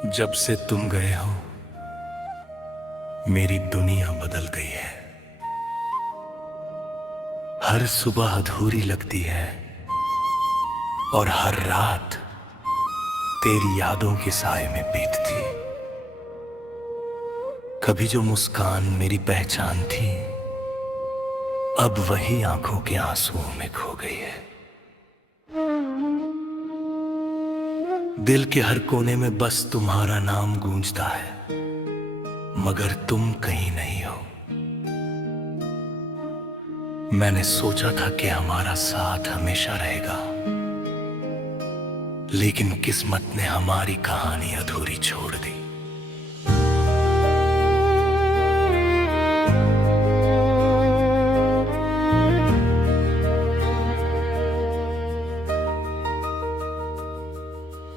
जब से तुम गए हो मेरी दुनिया बदल गई है। हर सुबह अधूरी लगती है और हर रात तेरी यादों के साए में बीतती। कभी जो मुस्कान मेरी पहचान थी अब वही आंखों के आंसुओं में खो गई है। दिल के हर कोने में बस तुम्हारा नाम गूंजता है, मगर तुम कहीं नहीं हो। मैंने सोचा था कि हमारा साथ हमेशा रहेगा, लेकिन किस्मत ने हमारी कहानी अधूरी छोड़ दी।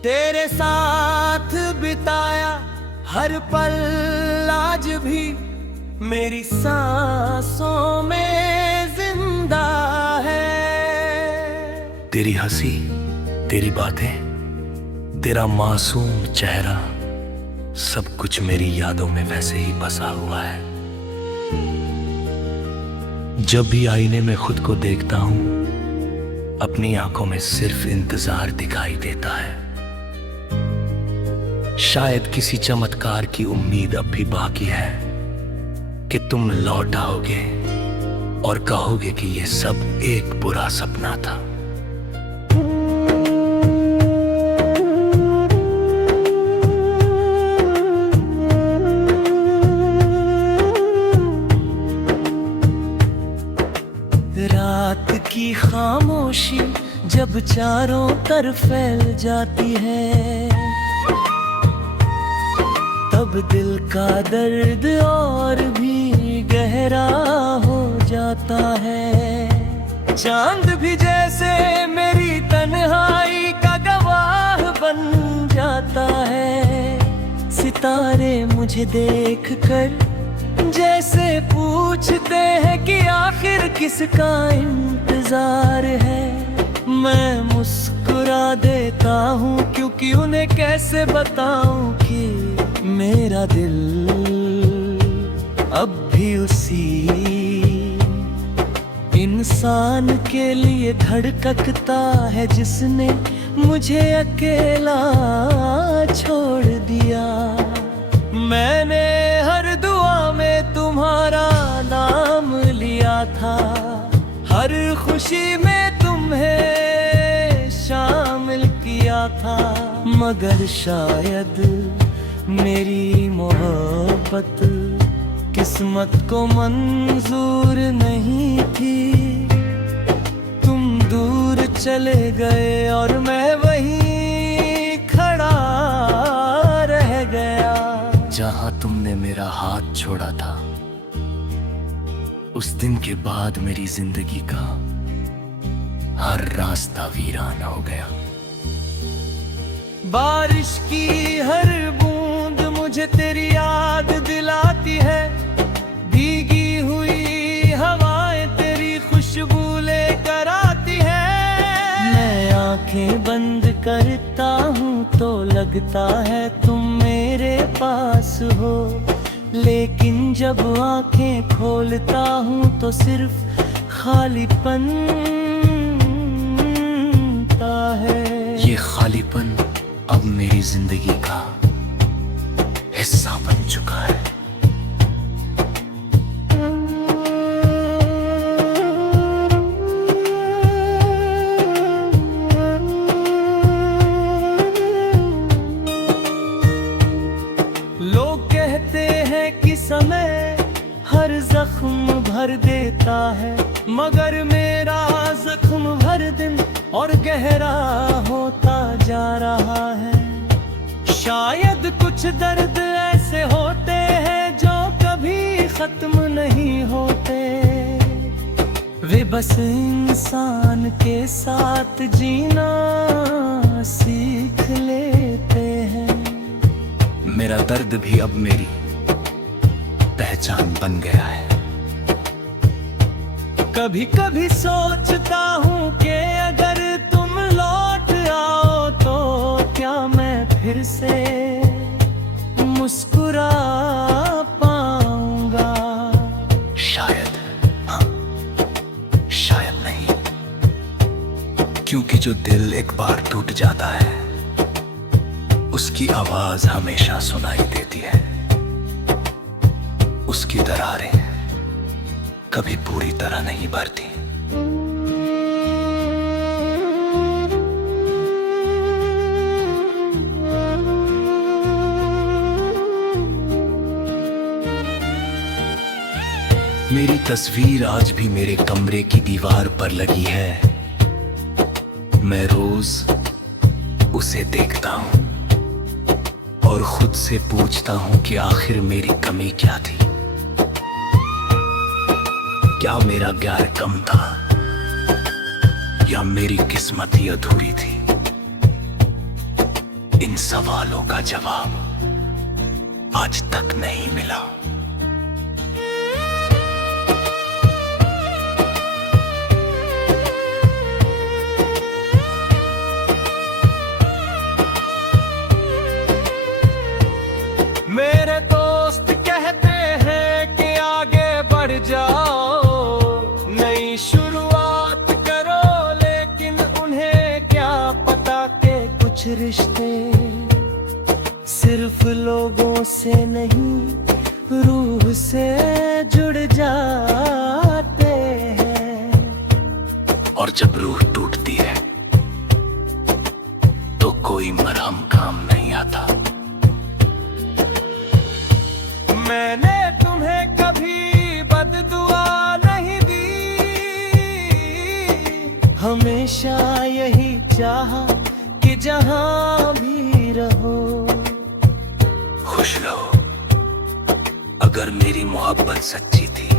तेरे साथ बिताया हर पल आज भी मेरी सांसों में जिंदा है। तेरी हंसी, तेरी बातें, तेरा मासूम चेहरा, सब कुछ मेरी यादों में वैसे ही बसा हुआ है। जब भी आईने में खुद को देखता हूं, अपनी आंखों में सिर्फ इंतजार दिखाई देता है। शायद किसी चमत्कार की उम्मीद अब भी बाकी है कि तुम लौट आओगे और कहोगे कि यह सब एक बुरा सपना था। रात की खामोशी जब चारों तरफ फैल जाती है, तब दिल का दर्द और भी गहरा हो जाता है। चांद भी जैसे मेरी तन्हाई का गवाह बन जाता है। सितारे मुझे देखकर जैसे पूछते हैं कि आखिर किसका इंतजार है। मैं मुस्कुरा देता हूँ क्योंकि उन्हें कैसे बताऊं कि मेरा दिल अब भी उसी इंसान के लिए धड़कता है जिसने मुझे अकेला छोड़ दिया। मैंने हर दुआ में तुम्हारा नाम लिया था, हर खुशी में तुम्हें शामिल किया था, मगर शायद मेरी मोहब्बत किस्मत को मंजूर नहीं थी। तुम दूर चले गए और मैं वहीं खड़ा रह गया। जहां तुमने मेरा हाथ छोड़ा था, उस दिन के बाद मेरी जिंदगी का हर रास्ता वीरान हो गया। बारिश की हर बूंद मुझे तेरी याद दिलाती है, भीगी हुई हवाएं तेरी खुशबू लेकर आती है। मैं आंखें बंद करता हूँ तो लगता है तुम मेरे पास हो, लेकिन जब आंखें खोलता हूँ तो सिर्फ खालीपन है। ये खालीपन अब मेरी जिंदगी का हिस्सा बन चुका है। लोग कहते हैं कि समय हर जख्म भर देता है, मगर मेरा जख्म हर दिन और गहरा होता जा रहा है। शायद कुछ दर्द ऐसे होते हैं जो कभी खत्म नहीं होते, वे बस इंसान के साथ जीना सीख लेते हैं। मेरा दर्द भी अब मेरी पहचान बन गया है। कभी कभी सोचता हूँ कि अगर तुम लौट आओ तो क्या मैं फिर से मुस्कुरा पाऊंगा। शायद, हाँ, शायद नहीं, क्योंकि जो दिल एक बार टूट जाता है उसकी आवाज हमेशा सुनाई देती है। उसकी दरारें कभी पूरी तरह नहीं भरती। मेरी तस्वीर आज भी मेरे कमरे की दीवार पर लगी है। मैं रोज उसे देखता हूं और खुद से पूछता हूं कि आखिर मेरी कमी क्या थी। क्या मेरा प्यार कम था या मेरी किस्मत ही अधूरी थी? इन सवालों का जवाब आज तक नहीं मिला। मेरे दोस्त कहते हैं कि आगे बढ़ जाओ, नई शुरुआत करो, लेकिन उन्हें क्या पता कि कुछ रिश्ते सिर्फ लोगों से नहीं, रूह से जुड़ जाते हैं। और जब रूह टूटती है तो कोई मरहम काम नहीं आता। मैंने तुम्हें कभी बददुआ नहीं दी, हमेशा यही चाहा कि जहां भी रहो खुश रहो। अगर मेरी मोहब्बत सच्ची थी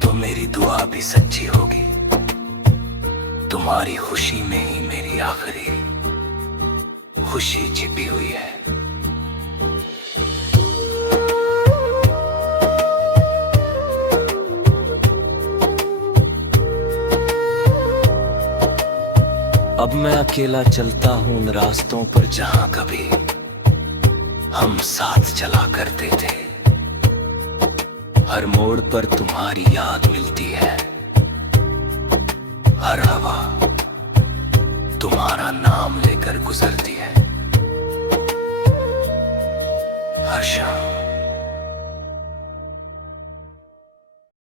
तो मेरी दुआ भी सच्ची होगी। तुम्हारी खुशी में ही मेरी आखिरी खुशी छिपी हुई है। अब मैं अकेला चलता हूं उन रास्तों पर जहां कभी हम साथ चला करते थे। हर मोड़ पर तुम्हारी याद मिलती है, हर हवा तुम्हारा नाम लेकर गुजरती है, हर शाम